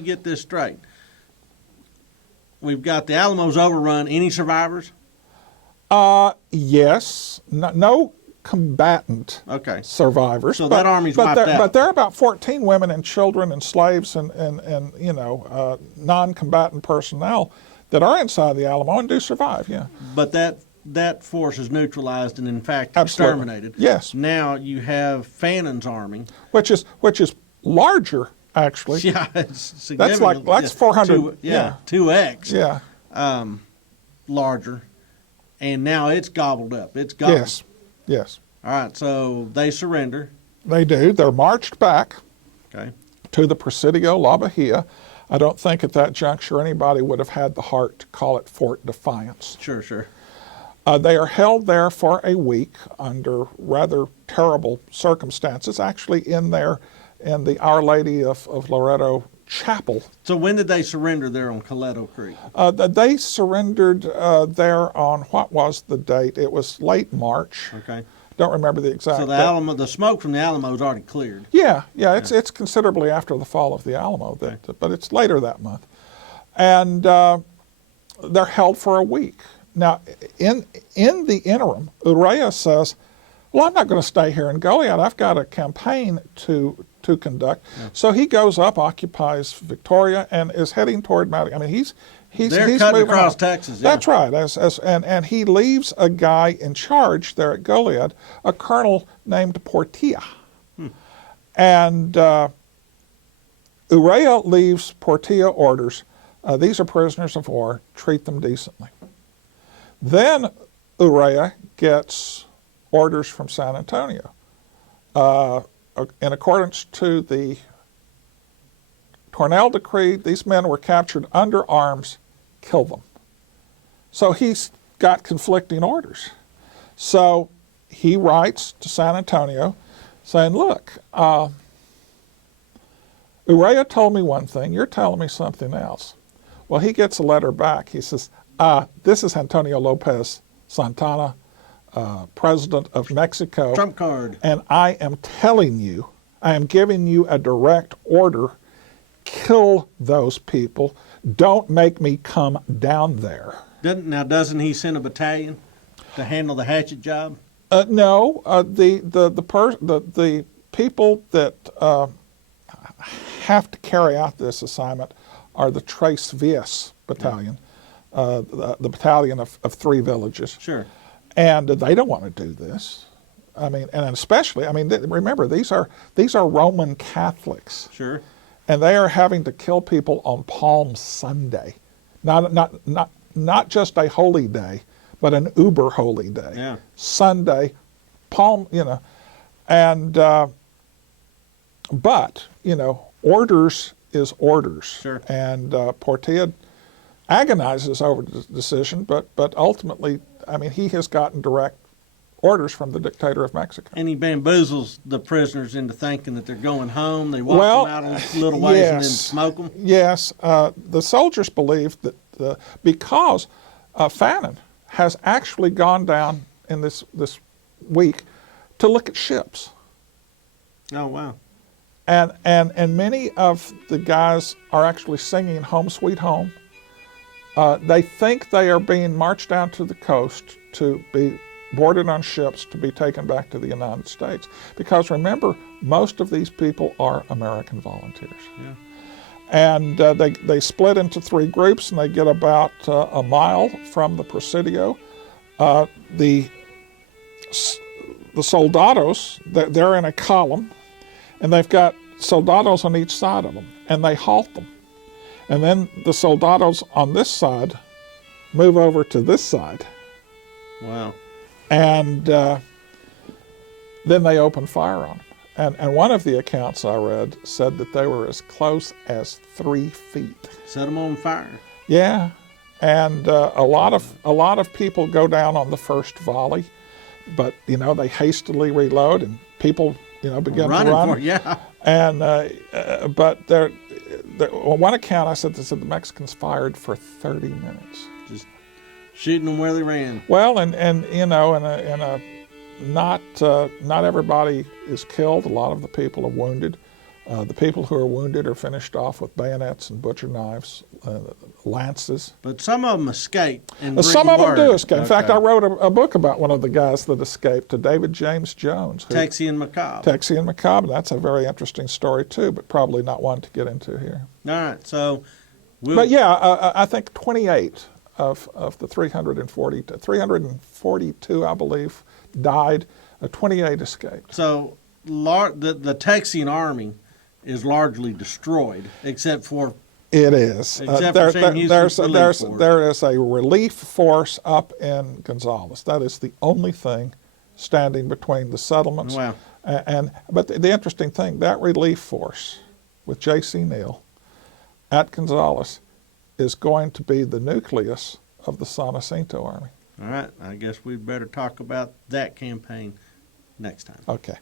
me get this straight. We've got the Alamo's overrun. Any survivors? Yes. No combatant survivors. So that army's wiped out. But there are about 14 women and children and slaves and non-combatant personnel that are inside the Alamo and do survive, yeah. But that force is neutralized and, in fact, Absolutely. exterminated. Yes. Now you have Fannon's army. Which is larger, actually. Yeah, it's significant. That's 400. 2x. Yeah. Larger. And now it's gobbled up. It's gobbled. Yes. All right, so they surrender. They do. They're marched back to the Presidio La Bahia. I don't think at that juncture anybody would have had the heart to call it Fort Defiance. Sure. They are held there for a week under rather terrible circumstances, actually in the Our Lady of Loretto Chapel. So when did they surrender there on Coleto Creek? They surrendered there on, what was the date? It was late March. Okay. Don't remember the exact date. So the smoke from the Alamo is already cleared. Yeah. It's considerably after the fall of the Alamo, but it's later that month. And they're held for a week. Now, in the interim, Urrea says, well, I'm not going to stay here in Goliad. I've got a campaign to conduct. Yeah. So he goes up, occupies Victoria, and is heading toward Mount. I mean, he's cutting across Texas. Yeah. That's right. And he leaves a guy in charge there at Goliad, a colonel named Portilla. And Urrea leaves Portilla orders. These are prisoners of war. Treat them decently. Then Urrea gets orders from San Antonio. In accordance to the Tornell Decree, these men were captured under arms, kill them. So he's got conflicting orders. So he writes to San Antonio saying, look, Urrea told me one thing, you're telling me something else. Well, he gets a letter back. He says, this is Antonio Lopez Santana, President of Mexico. Trump card. And I am telling you, I am giving you a direct order, kill those people. Don't make me come down there. Doesn't he send a battalion to handle the hatchet job? No. The people that have to carry out this assignment are the Tres Villas Battalion, the battalion of 3 villages. Sure. And they don't want to do this. I mean, and especially, remember, these are Roman Catholics. Sure. And they are having to kill people on Palm Sunday. Not just a holy day, but an uber holy day. Yeah. Sunday, Palm, and, but, orders is orders. Sure. And Portilla agonizes over the decision, but ultimately, he has gotten direct orders from the dictator of Mexico. And he bamboozles the prisoners into thinking that they're going home. They walk them out a little ways and then smoke them. Yes. The soldiers believe that because Fannin has actually gone down in this week to look at ships. Oh, wow. And many of the guys are actually singing Home Sweet Home. They think they are being marched down to the coast to be boarded on ships to be taken back to the United States. Because remember, most of these people are American volunteers. Yeah. And they split into 3 groups, and they get about a mile from the Presidio. The soldados, they're in a column, and they've got soldados on each side of them, and they halt them. And then the soldados on this side move over to this side. Wow. And then they open fire on them. And one of the accounts I read said that they were as close as 3 feet. Set them on fire. Yeah. And a lot of people go down on the first volley, but they hastily reload, and people begin to run. Yeah. And but on one account, I said the Mexicans fired for 30 minutes, just shooting them where they ran. Well, and not everybody is killed. A lot of the people are wounded. The people who are wounded are finished off with bayonets and butcher knives, lances. But some of them escape. And Some bring of them do word. escape. In fact, I wrote a book about one of the guys that escaped, to David James Jones. Texian Macabre. Texian Macabre. That's a very interesting story, too, but probably not one to get into here. All right, so But yeah, I think 28 of the 342, I believe, died. 28 escaped. So the Texian army is largely destroyed, except for It is. Except for Sam Houston's relief force. There is a relief force up in Gonzales. That is the only thing standing between the settlements. Wow. But the interesting thing, that relief force with J.C. Neal at Gonzales is going to be the nucleus of the San Jacinto Army. All right, I guess we'd better talk about that campaign next time. Okay.